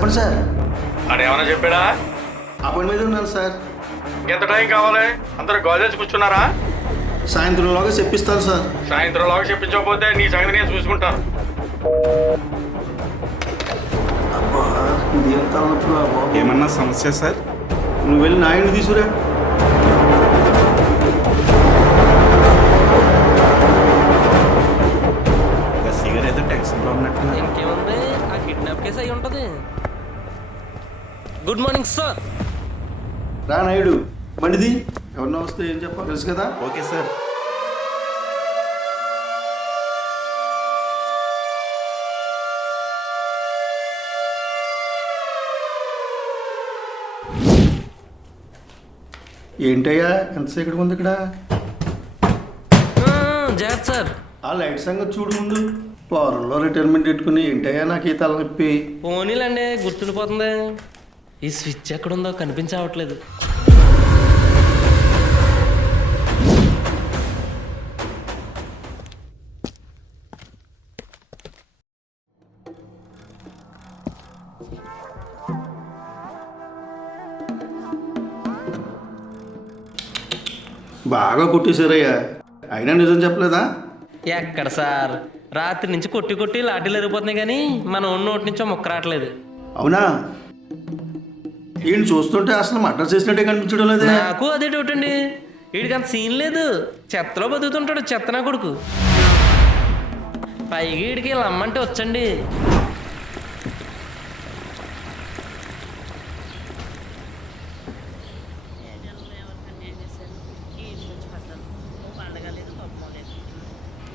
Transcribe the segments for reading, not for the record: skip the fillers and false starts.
చెప్పండి సార్. అని ఏమైనా చెప్పాడా? అపాయింట్ మీద ఉన్నాను సార్. ఎంత టైం కావాలి? అందరూ గాజేసి కూర్చున్నారా? సాయంత్రంలోగా చెప్పిస్తాను సార్. సాయంత్రంలోగా చెప్పించకపోతే నీ సంగతి నేను చూసుకుంటాను. అబ్బా ఇదేం తలనొప్పి బాబు. ఏమన్నా సమస్య సార్? నువ్వు వెళ్ళి నా ఇంటికి తీసుకురా. సిగర్ ఏదో టెన్షన్లో ఉన్నట్టు. ఇంకేముంది, ఆ కిడ్నాప్ కేసు అయి ఉంటుంది. Good morning sir. రా నాయుడు, బండిది. ఎవరన్నా వస్తే ఏం చెప్పాలి తెలుసు కదా. Okay sir. ఏంటయ్యా ఎంతసేపు ఉంది ఇక్కడ? జాగ్రత్త సార్. ఆ లైట్ సంగతి చూడు ముందు. వారంలో రిటైర్మెంట్ పెట్టుకుని ఏంటయ్యా నాకు ఈ తలనొప్పి. పోనీలండి, గుర్తుండిపోతుంది. ఈ స్విచ్ ఎక్కడుందో కనిపించవట్లేదు. బాగా కొట్టేశారయ్యా. అయినా నిజం చెప్పలేదా? ఎక్కడ సార్, రాత్రి నుంచి కొట్టి కొట్టి లాఠీలు ఎరిగిపోతున్నాయి కానీ మన ఉన్న నోటి నుంచో మొక్క రావట్లేదు. అవునా? ఈయన చూస్తుంటే అసలు మర్డర్ చేసినట్టే కనిపించడం లేదే. నాకు అదే డౌట్ అండి. వీడికి అంత సీన్ లేదు, చెత్తలో బతుకుతుంటాడు చెత్తనా కొడుకు. పైగా వీడికి ఇలా అమ్మంటే వచ్చండి.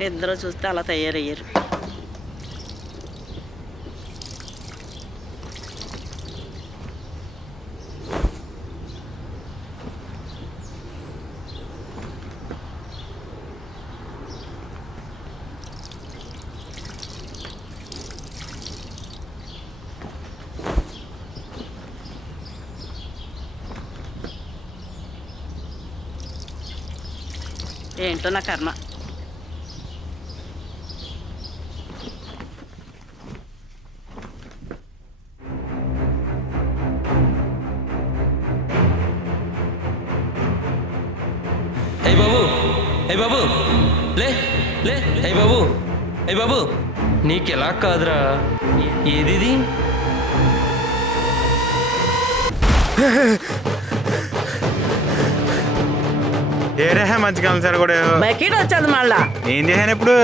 ఇద్దరు చూస్తే అలా తయారయ్యారు. ఏంటో నా కర్మ. ఏ బాబు, ఏ బాబు, లే లే, ఏ బాబు, ఏ బాబు, నీకెలా కాదురా. ఏది ఇది? ఏరే మంచిగా సార్ కూడా బకెట్ వచ్చేది మళ్ళా. ఏం చేశాను ఇప్పుడు?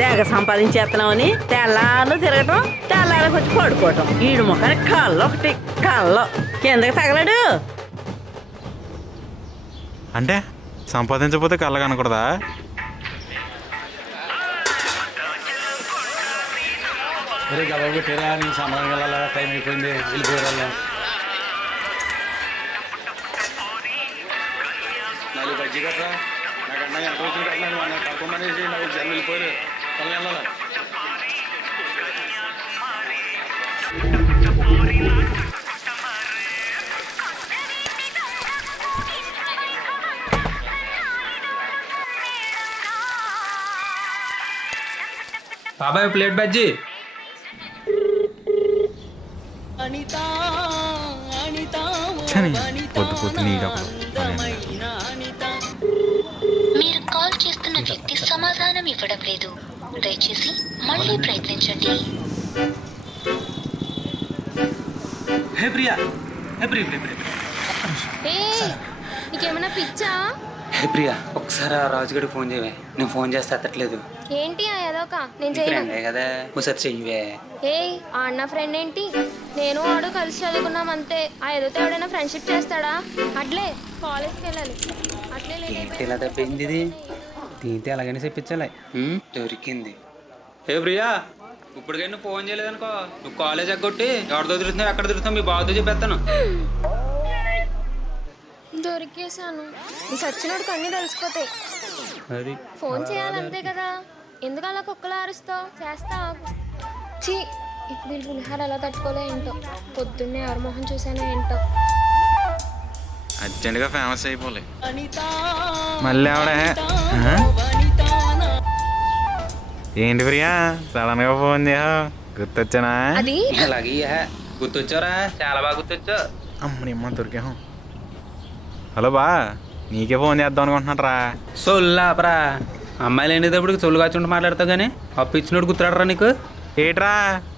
తెగ సంపాదించేస్తున్నామని తెల్లారు తిరగటం, తెల్లారికి వచ్చి పడుకోవటం. ఈడు ముఖానికి కళ్ళు ఒకటి, కళ్ళు కిందకి తగలడు. అంటే సంపాదించకపోతే కళ్ళ కనకూడదా? టీరా నీ సమయం వెళ్ళాలా, టైం అయిపోయింది, వెళ్ళిపోయారా. 4 బజ్జీ కట్టరా, నాకన్నా ఎంత వచ్చింది కట్టినా నువ్వు పడుకోమనేసి నాకు జనం వెళ్ళిపోయారు. తల్లి వెళ్ళాలా? బాబాయ్ ప్లేట్ బజ్జీ. పొద్దు పొద్దు నీడప్పుడు మీరు కాల్ చేస్తున్న వ్యక్తి సమాధానం ఇవ్వడం లేదు, దయచేసి మళ్ళీ ప్రయత్నించండి. హే ప్రియా, హే ప్రియ ప్రియ ప్రియ. నీకేమైనా పిచ్చా? హే ప్రియా, ఒకసారి ఆ రాజుగడికి ఫోన్ చేయవే. నేను ఫోన్ చేస్తే ఎత్తట్లేదు. ఏంటి ఏదోక? నేను చేయను. ఫ్రెండే కదా, ఒకసారి చెయ్యవే. ఆ అన్న ఫ్రెండ్ ఏంటి? నేను వాడు కలిసి చదువుకున్నాం అంతే. ఆ ఏదోతో ఎవడైనా ఫ్రెండ్షిప్ చేస్తాడా? అట్లే కాలేజ్కి వెళ్ళాలి. అట్లే ఏంటి ఇలా తప్పింది ఇది? దీంతో ఎలాగైనా చెప్పించాలి. దొరికింది. హే ప్రియా, ఇప్పటికైనా నువ్వు ఫోన్ చేయలేదనుకో, నువ్వు కాలేజ్ ఎగ్గొట్టి ఎవరితో తిరుగుతున్నావు, ఎక్కడ తిరుగుతున్నావు, మీ బావతో చెప్పేస్తాను. దొరికేసాను. నీ సచ్చినోడికి అన్నీ తెలిసిపోతాయి. అది ఫోన్ చేయాలంతే కదా, ఎందుకు అలా కుక్కలా అరుస్తావు? చేస్తా. చీ, ఇప్పుడు వీళ్ళు పులిహార ఎలా తట్టుకోలే ఏంటో. పొద్దున్నే ఎవరి మొహం చూసానో ఏంటో. అర్జెంట్గా ఫేమస్ అయిపోలే. మళ్ళీ ఆవిడ ఏంటి ప్రియా సడన్ గా ఫోన్ చేయా? గుర్తొచ్చానా? అది అలాగే గుర్తొచ్చారా? చాలా బాగా గుర్తొచ్చావు. అమ్మనిమ్మ దొరికాం. హలో బా, నీకే ఫోన్ చేద్దాం అనుకుంటున్నాను రా. సొల్లాపరా, అమ్మాయిలు ఎండేటప్పుడు సొల్లు కాచుంటూ మాట్లాడతావు కానీ అప్పు ఇచ్చినోడు గుర్తురాడరా నీకు? ఏట్రా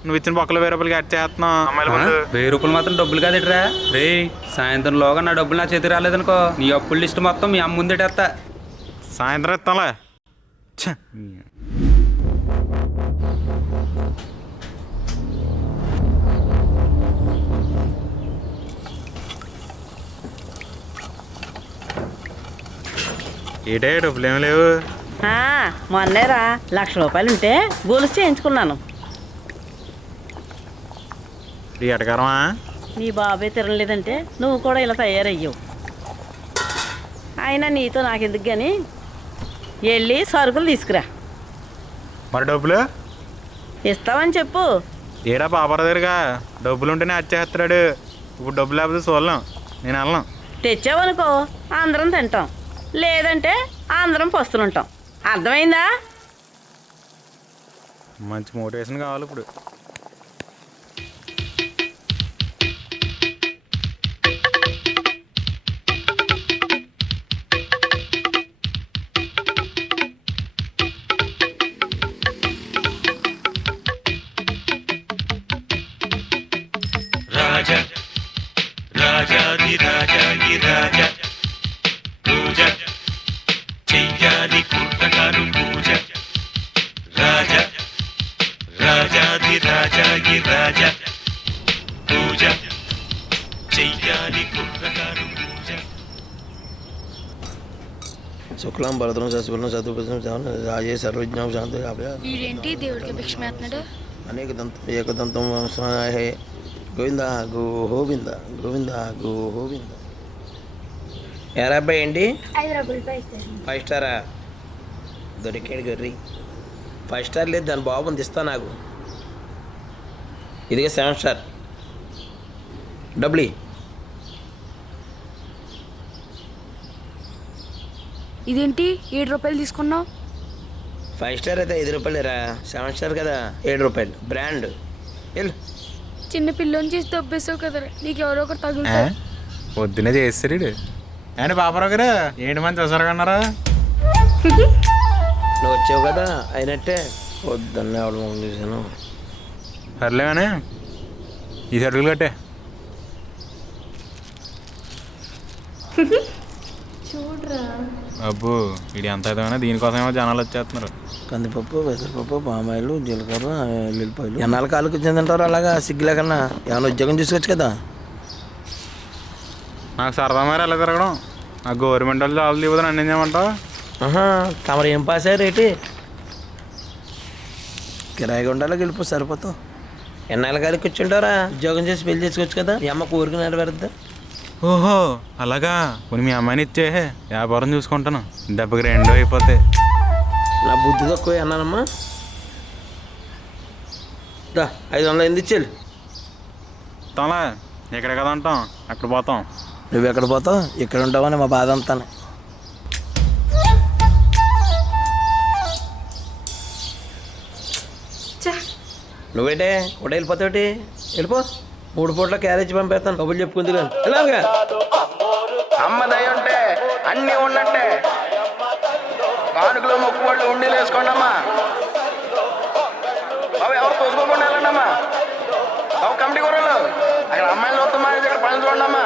నువ్వు ఇచ్చిన బొక్కలు 1000 రూపాయలకి కట్ చేస్తున్నావు అమ్మాయిల ముందు. 1000 రూపాయలు మాత్రం డబ్బులు కాదేట్రా రే. సాయంత్రంలోగా నా డబ్బులు నా చేతికి రాలేదనుకో, నీ అప్పుల లిస్ట్ మొత్తం మీ అమ్మ ముందేటేస్తా. సాయంత్రం ఇస్తాంలే. ఛ. ఏటే డబ్బులు ఏమి లేవు. మొన్నేరా 1,00,000 రూపాయలు ఉంటే గొలుసు చేయించుకున్నాను. ఈ ఎటకారమా? నీ బాబే తిరగలేదంటే నువ్వు కూడా ఇలా తయారయ్యావు. అయినా నీతో నాకెందుకు కానీ వెళ్ళి సరుకులు తీసుకురా. మరి డబ్బులు ఇస్తావని చెప్పు. ఏడా పాపర దగ్గరగా డబ్బులు ఉంటేనే వచ్చేస్తాడు. ఇప్పుడు డబ్బులు లేకపోతే చూడలేం, నేను వెళ్ళను. తెచ్చావనుకో అందరం తింటాం, లేదంటే అందరం పస్తులుంటాం. అర్థమైందా? మంచి మోటివేషన్ కావాలి ఇప్పుడు. శుక్లాం భరతనం శశివర్ణం చతుర్భుజం రాజే సర్వజ్ఞం శాంతి వీడేంటి దేవుడికి భిక్షమేస్తున్నాడు? అనేక దంతం ఏకదంతం హే గోవింద గోవింద గోవింద గోవింద. ఎరా అబ్బాయి ఏంటి 5 రూపాయలు 5 స్టారా? దొరికాడు గర్రీ. 5 స్టార్ లేదు, దాని బాగుంది, ఇస్తా నాకు. ఇదిగా 7 స్టార్. డబ్లీ ఇదేంటి 7 రూపాయలు తీసుకున్నావు? 5 స్టార్ అయితే 5 రూపాయలేరా, 7 స్టార్ కదా 7 రూపాయలు. బ్రాండ్ వెళ్ళు. చిన్న పిల్లని చేసి దబ్బేసావు కదరా, నీకు ఎవరో ఒకరు తగులుతారు. పొద్దునే చేస్తాడు. అండి పాపరావు గారు ఏంటి మంచి చూసారు అన్నారా? నువ్వు వచ్చావు కదా అయినట్టే. వద్దన్నే అవడం చూసాను. సర్లే కానీ ఈ అడుగులు కట్టే. చూడరా అబ్బు ఇది ఎంత అయితేమైనా దీనికోసమేమో జనాలు వచ్చేస్తున్నారు. కందిపప్పు, పెసరపప్పు, పామాయిలు, జీలకర్ర, ఎల్లుల్లిపాయలు. ఎన్నాళ్ళ కాళ్ళకి వచ్చిందంటారు అలాగా సిగ్గులే కన్నా? ఏమైనా ఉద్యోగం చూసుకోవచ్చు కదా. నాకు సరదా మరి ఎలా తిరగడం. నాకు గవర్నమెంట్ వాళ్ళు జాబులు ఇవ్వదని అన్నీ చేయమంటావు? తమరు ఏం పాస్ అయ్యారు ఏంటి? కిరాయి గుండాలకు వెళ్ళిపో సరిపోతాం. ఎన్నాళ్ళ కాళ్ళకి కూర్చుంటారా? ఉద్యోగం చేసి పెళ్లి చేసుకోవచ్చు కదా. ఈ అమ్మ కోరిక నెరవేరుద్దా? ఓహో అలాగా. కొన్ని మీ అమ్మాయిని ఇచ్చే వ్యాపారం చూసుకుంటాను, దెబ్బకి 2 అయిపోతాయి. నా బుద్ధి తక్కువ అన్నానమ్మా. 500 ఎందుకు ఇచ్చేది? తమలా ఎక్కడ కదా అంటాం, అక్కడ పోతాం. నువ్వు ఎక్కడ పోతావు? ఇక్కడ ఉంటావని మా బాధ అంతా. నువ్వేంటే కూడా వెళ్ళిపోతావుటి? వెళ్ళిపో. 3 పూట్ల క్యారేజ్ పంపేస్తాను, కబుర్లు చెప్పుకుంది కానీ. ఎలాగా అమ్మ దయ ఉంటే అన్నీ ఉన్నట్టే. కానుకలు మొక్కుబళ్ళు ఉండీలు వేసుకోండి అమ్మా. అవి ఎవరు తోసుకోకుండా వెళ్ళండి అమ్మా. అవి కమిటీ కూరలు అక్కడ అమ్మాయిలు వస్తాం మానేసి ఇక్కడ పని చూడండి అమ్మా.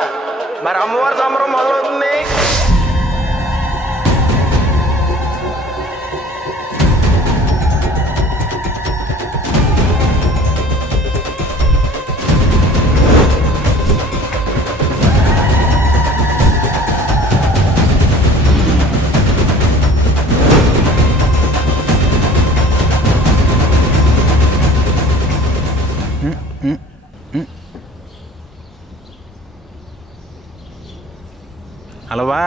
మరి అమ్మవారి సంబరం మొదలవుతుంది. హలో బా,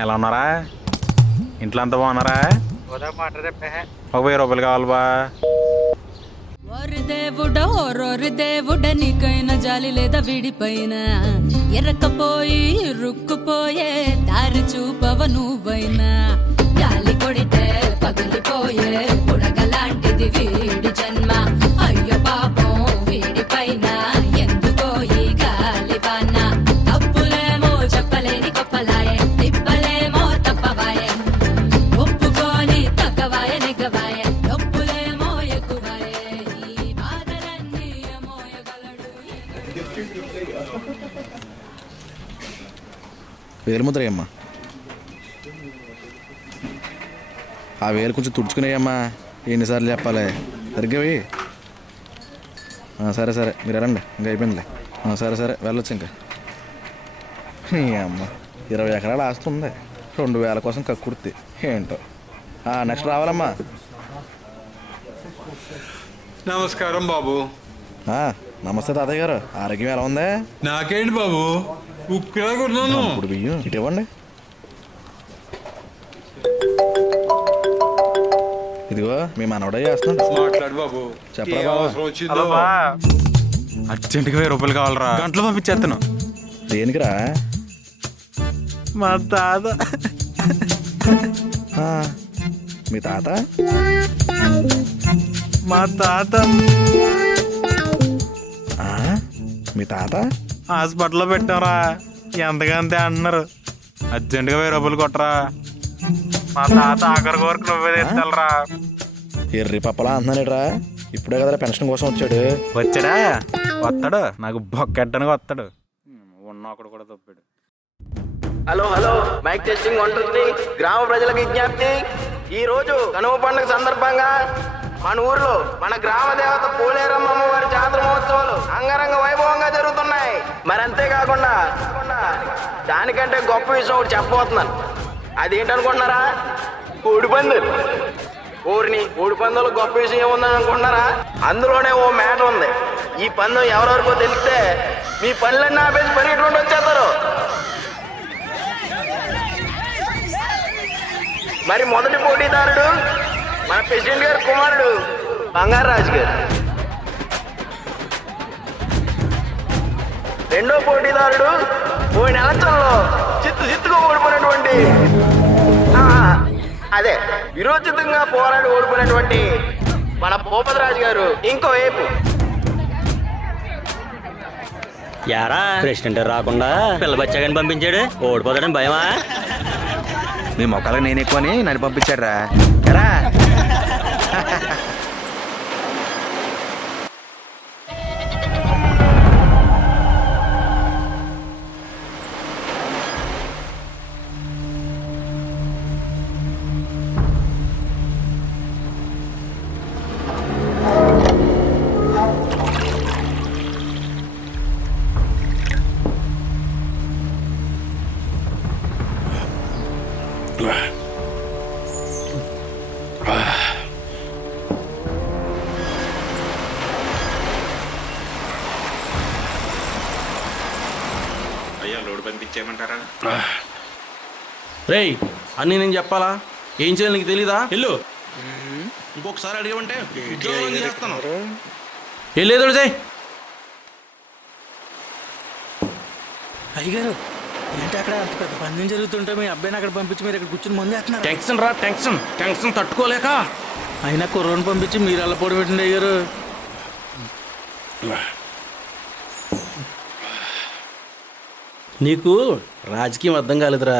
ఎలా ఉన్నారా? ఇంట్లో అంతా బాగున్నారా? ఒక 1000 రూపాయలు కావాలి బా. ఓరి దేవుడ నీకైనా జాలి లేదా విడిపైన ఎరకపోయి రుక్కుపోయే దారి చూపవ నువ్వైనా. గాలి కొడితే పగిలిపోయే బుడగలాంటిది వీడి జన్మ. అయ్యో పాపం వీడి పైన నెగవాయ డబ్బులేమో ఎక్కువాయ ఈ బాధలన్నీ మోయగలడు వేలుముద్రయ్యమ్మా. ఆ వేలు కొంచెం తుడుచుకునేయమ్మా. ఎన్నిసార్లు చెప్పాలి? సరిగ్గా వెయ్యి. సరే సరే మీరు వెళ్ళండి, ఇంకా అయిపోయిందిలే. సరే సరే వెళ్ళొచ్చు ఇంకా. అమ్మ 20 ఎకరాలు ఆస్తుంది, 2000 కోసం కక్కుర్తి ఏంటో. నెక్స్ట్ రావాలమ్మా. నమస్కారం బాబు. నమస్తే తాతయ్య గారు, ఆరోగ్యం ఎలా ఉంది? నాకేంటి బాబు, ఉక్కులాగున్నాను. ఇప్పుడు బియ్యం ఇటు ఇవ్వండి. ఇదిగో మీ మనవడే చేస్తున్నాడు. మాట్లాడు బాబు. చెప్పరా బాబు. వచ్చిందో అర్జెంటుగా 1000 రూపాయలు కావాలరా, గంటలో పంపించేస్తాను. దేనికిరా? మా తాత. మీ తాత? మా తాత మీ తాత హాస్పిటల్లో పెట్టారా, ఎంతకంతే అంటున్నారు. అర్జెంటుగా 1000 రూపాయలు కొట్టరా. మా తాత ఆఖరి వరకు నువ్వే తెస్తాలరా. ఎర్రి పప్పలా అంటున్నానేట్రా, ఇప్పుడే కదరా పెన్షన్ కోసం వచ్చాడు. వచ్చాడా? వస్తాడు, నాకు బొక్కెట్టడానికి వస్తాడు. ఉన్నప్పుడు కూడా తప్పాడు. Hello hello, mic testing 1 2 3. గ్రామ ప్రజలకు విజ్ఞప్తి, ఈ రోజు కనుమ పండుగ సందర్భంగా మన ఊర్లో మన గ్రామ దేవత పోలేరమ్మ వారి జాతర మహోత్సవాలు అంగరంగ వైభవంగా జరుగుతున్నాయి. మరి అంతేకాకుండా దానికంటే గొప్ప విషయం ఒకటి చెప్పబోతున్నాను. అదేంటనుకుంటున్నారా? కోడిపందులు. ఊరిని కోడిపందులు గొప్ప విషయం ఏముందని అనుకుంటున్నారా? అందులోనే ఓ మ్యాటర్ ఉంది. ఈ పందెం ఎవరెవరికో తెలిస్తే మీ పనులన్నీ ఆపేసి పరిగెట్టుకుంటూ వచ్చేస్తారు. మరి మొదటి పోటీదారుడు మన ప్రెసిడెంట్ గారి కుమారుడు బంగారాజు గారు. రెండో పోటీదారుడు పోయిన ఎలక్షన్లో చిత్తుగా ఓడిపోయినటువంటి అదే విరోచితంగా పోరాడి ఓడిపోయినటువంటి మన భూపతిరాజు గారు ఇంకో వైపు. యారా ప్రెసిడెంట్ రాకుండా పిల్ల బచ్చాగని పంపించాడు, ఓడిపోతాడని భయమా? మీ మొక్కలకు నేను ఎక్కువని నన్ను పంపించాడు రా. ఎరా అయ్యా లోడ్ పంపించేయమంటారా? రేయ్ అన్నీ నేను చెప్పాలా? ఏం చేయాలి నీకు తెలీదా? వెళ్ళు, ఇంకొకసారి అడిగామంటే చేస్తాను. వెళ్ళేదో చేయి. అయ్యగారు ఏంటి అక్కడ అంత పెద్ద పందెం జరుగుతుంటే మీ అబ్బాయిని అక్కడ పంపించి మీరు ఇక్కడ కూర్చొని ముందే వేస్తున్నారు? టెన్షన్ రా, టెన్షన్ తట్టుకోలేక. అయినా కుర్రోని పంపించి మీరు అలా పొడి పెట్టండి అయ్యారు. నీకు రాజకీయం అర్థం కాలేదురా.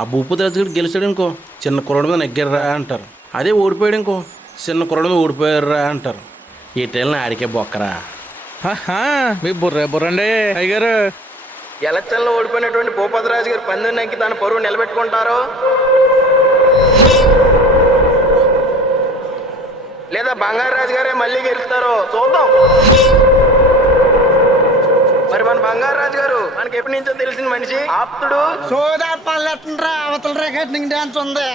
ఆ భూపతిరాజు గారు గెలిచాడు అనుకో, చిన్న కుర్రోడి మీద నెగ్గారా అంటారు. అదే ఓడిపోయాడు ఇంకో, చిన్న కుర్రోడి మీద ఓడిపోయారా అంటారు. ఈ టైంలో ఆడికే బొక్కరా. మీ బుర్రండి అయ్యగారు. ఎలక్షన్లో ఓడిపోయినటువంటి భూపతిరాజు గారు పందెం నెగ్గి తన పరువు నిలబెట్టుకుంటారో లేదా బంగారాజు గారే మళ్ళీ గెలుస్తారో చూద్దాం. మరి మన బంగారాజు గారు మనకి ఎప్పటి నుంచో తెలిసిన మనిషి, ఆప్తుడు. సోదా పల్లెట్రా అవతల రికార్డింగ్ డాన్స్ ఉంది.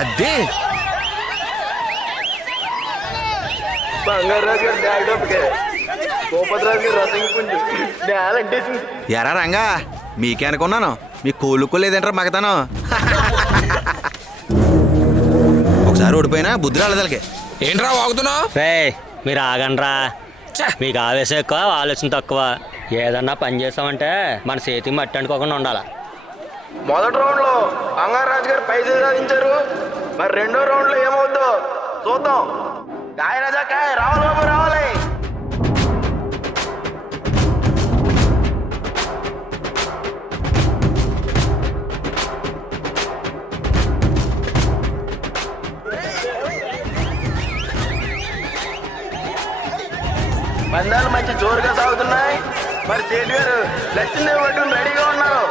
అదే బంగారాజు గారు డాక్టర్ భూపతిరాజు గారు రసం పుంజు నేలంటేసింది. ఎరా రంగా, మీకే అనుకున్నాను, మీ కోలుకోలేదంటారా మగతాను. ఒకసారి ఓడిపోయినా బుద్ధి రాలేదలకి. ఏంట్రా వాగుతున్నావు? రే మీరు ఆగండ్రా. మీకు ఆవేశం ఎక్కువ, ఆలోచన తక్కువ. ఏదన్నా పని చేస్తామంటే మన చేతికి మట్టి అంటుకోకుండా ఉండాలా. మొదటి రౌండ్లో బంగారాజు గారు పైసలు సాధించారు. మరి రెండో రౌండ్లో ఏమవుద్దో చూద్దాం. కాయ రాజా కాయ, రావాలి బాబు రావాలి. పందాలు మంచి జోరుగా సాగుతున్నాయి. మరి సేటు గారు లక్ష్మీదేవి పట్టుకుని రెడీగా ఉన్నారు.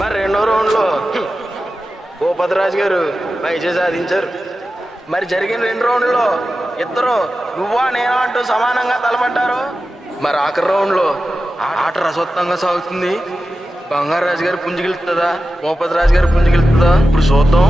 మరి రెండో రౌండ్లో భూపతిరాజు గారు పైచే సాధించారు. మరి జరిగిన రెండు రౌండ్లో ఇద్దరు నువ్వా నేనా అంటూ సమానంగా తలపడ్డారు. మరి ఆఖరి రౌండ్లో ఆట రసవత్తంగా సాగుతుంది. బంగారాజు గారు పుంజుకెళ్తుందా, భూపతిరాజు గారు పుంజుకెళ్తుందా ఇప్పుడు చూద్దాం.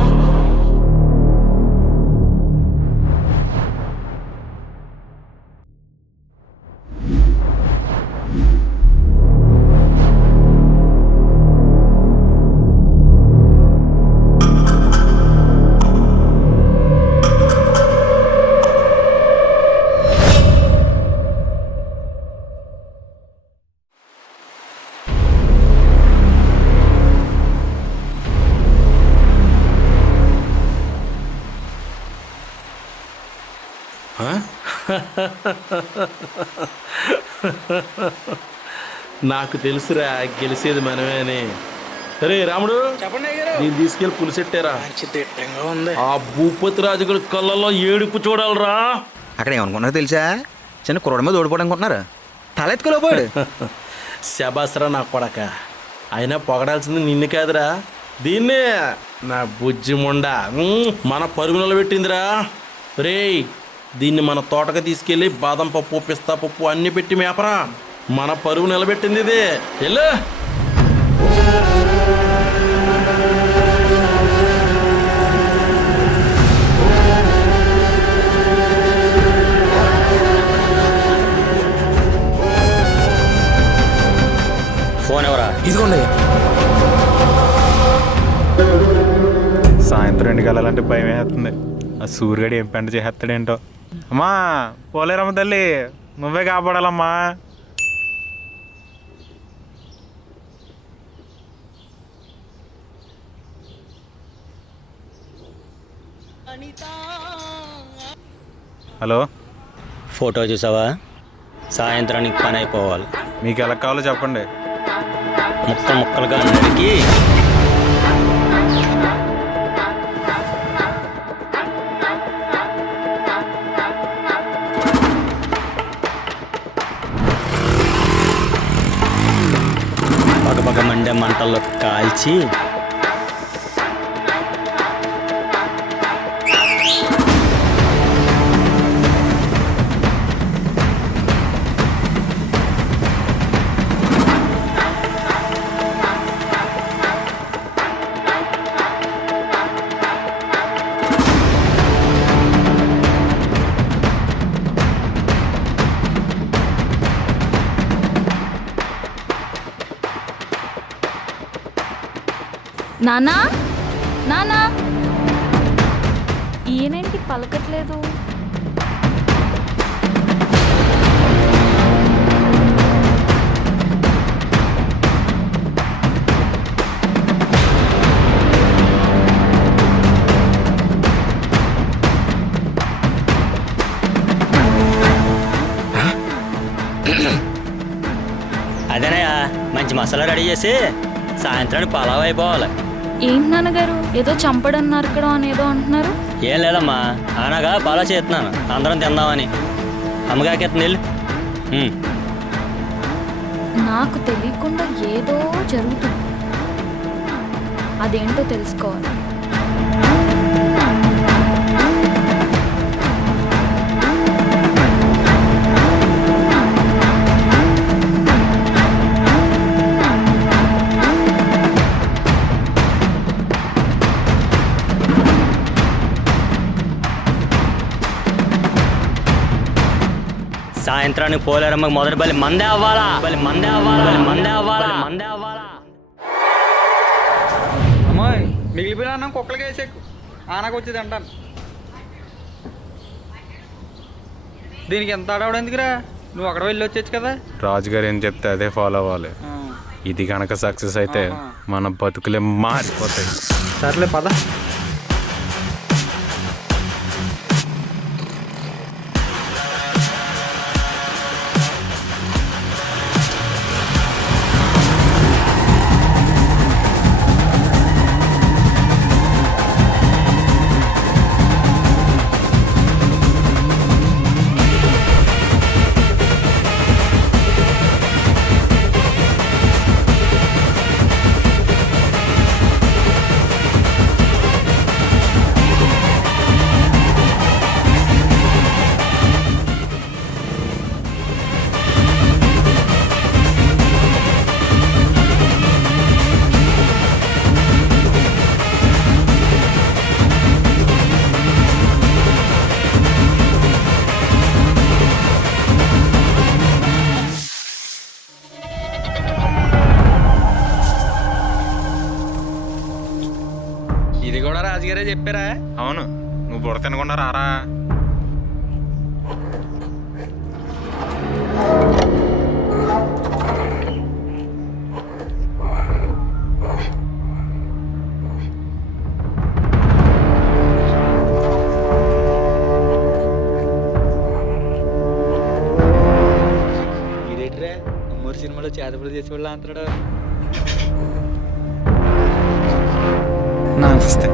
నాకు తెలుసురా గెలిచేది మనమే అని. రే రాముడు, నేను తీసుకెళ్ళి పులిసెట్టారా. ఆ భూపతి రాజు గారి కళ్ళల్లో ఏడుపు చూడాలరా. అక్కడ ఏమనుకున్నారో తెలుసా? చిన్న కుర్రోడి మీద ఓడిపోవడం అనుకుంటున్నారు. తలెత్తుకోలేపోయాడు. శబాసరా నా కొడక. అయినా పొగడాల్సింది నిన్ను కాదురా, దీన్నే. నా బుజ్జి ముండ మన పరుగు నిలబెట్టిందిరా. రేయ్, దీన్ని మన తోటకు తీసుకెళ్ళి బాదం పప్పు, పిస్తా పప్పు అన్ని పెట్టి మేపరా. మన పరుగు నిలబెట్టింది ఇదే. వెళ్ళు. ఫోన్ ఎవరా? ఇదిగోండి. సాయంత్రం 2 గంటలంటే భయం వేస్తుంది. ఆ సూర్యుడు ఏం పెంట చేస్తాడేంటో. అమ్మా పోలేరమ్మ తల్లి, నువ్వే కాపాడాలమ్మా. హలో, ఫోటో చూసావా? సాయంత్రానికి పని అయిపోవాలి. మీకు ఎలా కావాలో చెప్పండి. ముక్కలు ముక్కలుగా నరికి పగపగ మండే మంటల్లో కాల్చి నానా నానా, ఈయనేంటి పలకట్లేదు? అదేనయ్యా, మంచి మసాలా రెడీ చేసి సాయంత్రానికి పలావ్ అయిపోవాలి. ఏంటి నాన్నగారు, ఏదో చంపడం నరకడం అనేదో అంటున్నారు? ఏం లేదమ్మా, అనగా పలావ్ చేస్తున్నాను, అందరం తిందామని. అమ్మగాకెత్తుంది వెళ్ళు. నాకు తెలియకుండా ఏదో జరుగుతుంది, అదేంటో తెలుసుకోవాలి. సాయంత్రానికి పోలేరమ్మకి మొదటి బలి మందే అవ్వాలా, బలి మందే అవ్వాలా, బలి మందే అవ్వాలా, మందే అవ్వాలా. అమ్మాయి మిగిలిపోయిన అన్నం కుక్కలకి వేసేకు ఆనకు వచ్చేది అంటాను. దీనికి ఎంత ఆడవడం ఎందుకురా, నువ్వు అక్కడ వెళ్ళి వచ్చేచ్చు కదా. రాజుగారు ఏం చెప్తే అదే ఫాలో అవ్వాలి. ఇది కనుక సక్సెస్ అయితే మన బతుకులే మారిపోతాయి. సర్లే పద. ఇది కూడా రాజుగారే చెప్పారా? అవును, నువ్వు బుర్ర తినకుండా రారా. ఇదేట్రా అమ్మూరు సినిమాలో చేతపడి చేసేవాళ్ళు అంటాడు. నమస్తే.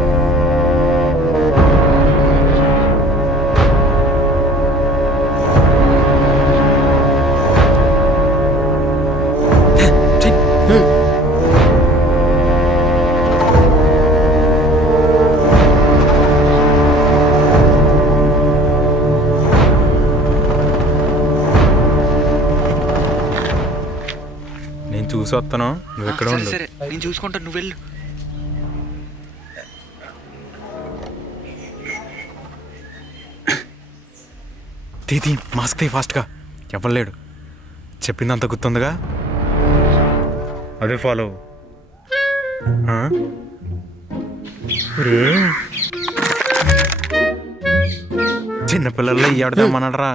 నేను చూసి వస్తాను, నువ్వు ఎక్కడ ఉండు. సరే నేను చూసుకుంటాను, నువ్వు వెళ్ళు. తీతి మాస్క్ తీ ఫాస్ట్గా, చెప్పలేడు. చెప్పిందంత గుర్తుందిగా, అదే ఫాలో. చిన్నపిల్లల్లో ఇయ్యడదామన్నాడరా.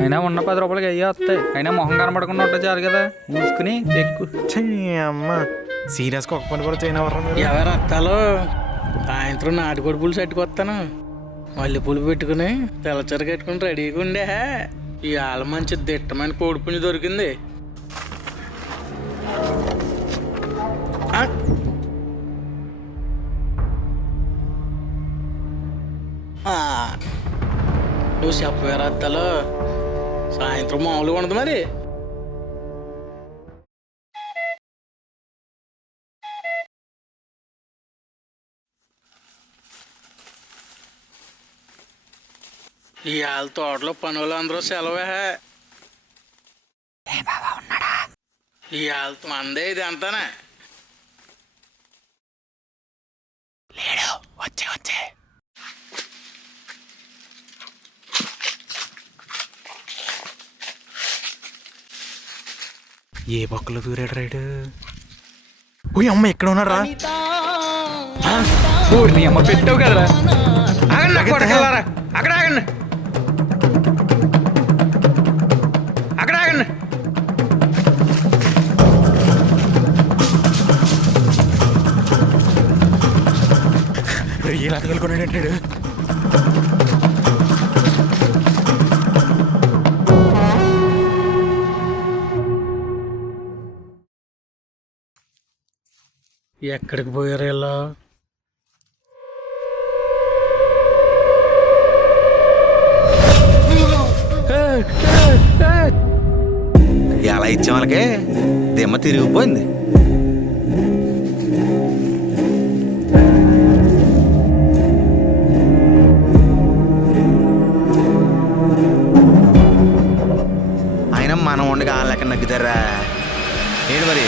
అయినా ఉన్న 10 రూపాయలకి అయ్యే వస్తాయి. అయినా మొహం కనబడకుండా ఉంటే చాలు కదా, మూసుకుని ఎక్కువ. అమ్మ సీరియస్గా ఒక పని కూడా చేయనవరా. ఎవరు అత్తాలో సాయంత్రం నాటుకోడి పులుసు పెట్టుకొస్తాను. మళ్ళీ పులు పెట్టుకుని తెల్లచీర కట్టుకుని రెడీగా ఉండే. ఇవాళ మంచి దిట్టమైన కోడిపుంజి దొరికింది. నువ్వు చెప్పవేరా అత్తాలో, సాయంత్రం మామూలుగా ఉండదు మరి. ఇవాళ తోటలో పనులు అందరూ సెలవే. ఇవాళ మందే ఇది అంతానే. లేడు, వచ్చే వచ్చే. ఏ పక్కలో దూరాడు రైడు. ఓ అమ్మ ఎక్కడ ఉన్నారా? నీ అమ్మ పెట్టావు కదరా. అక్కడ ఆగండి, అక్కడ ఆగండి. ఇలా తగులుకున్నాడు. ఎక్కడికి పోయారు ఇలా? ఎలా ఇచ్చే వాళ్ళకే దిమ్మ తిరిగిపోయింది. అయినా మనం ఉండగా వాళ్ళకి నగ్గుతారా ఏంటి మరి?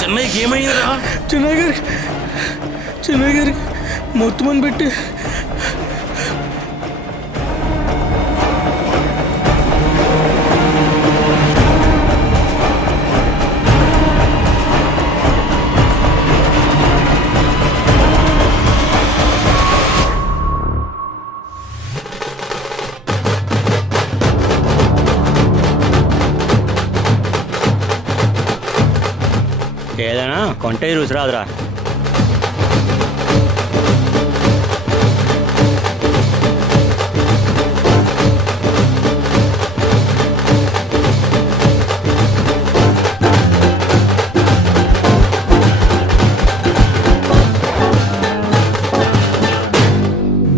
చెన్నైకి ఏమైందిరా? చెన్నై గారికి మొత్తం అని పెట్టి ఏదైనా కొంటే రుచి రాదురా.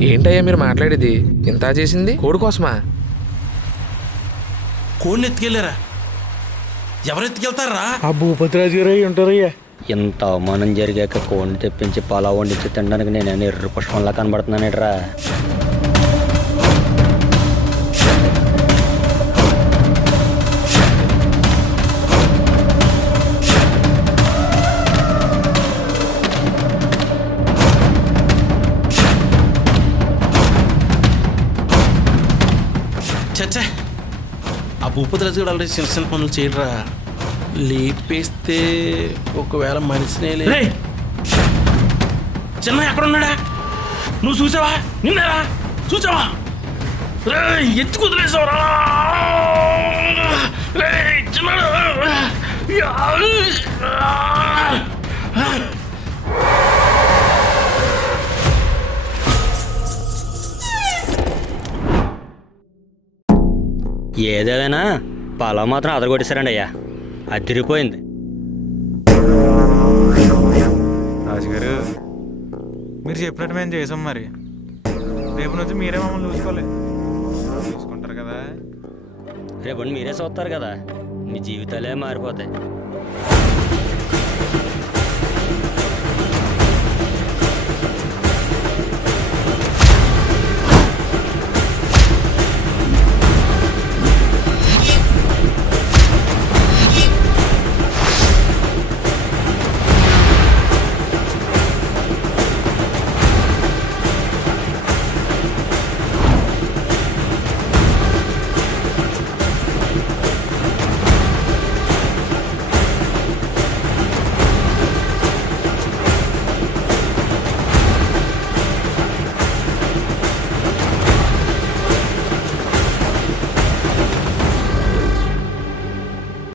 ఏంటయ్యా మీరు మాట్లాడేది? ఇంత చేసింది కోడి కోసమా? కోడిని ఎత్తుకెళ్ళారా? ఎవరు ఎత్తుకెళ్తారా? ఆ భూపతిరాజు గారు ఉంటారయ్యా. ఇంత అవమానం జరిగాక కోడిని తెప్పించి పలావ్ వండించి తినడానికి నేను ఎర్ర పుష్పంలా కనబడుతున్నానేట్రా. చచ్చా, ఆ భూపతిరాజు కూడా ఆల్రెడీ చిన్న చిన్న పనులు చేయడరా. లేపేస్తే ఒకవేళ మనిషినే లే. చిన్న ఎక్కడ ఉన్నాడా? నువ్వు చూసావా? నిన్నారా? చూసావా? ఎత్తి కుదిలేసావరా? ఏదేదైనా పలావ్ మాత్రం అదరగొట్టేశారండి అయ్యా. అదిరిపోయింది. రాజుగారు మీరు చెప్పినట్టు మేము చేసాం. మరి రేపు నుంచి మీరే మమ్మల్ని చూసుకుంటారు కదా. రేపు మీరే చూస్తారు కదా, మీ జీవితాలే మారిపోతాయి.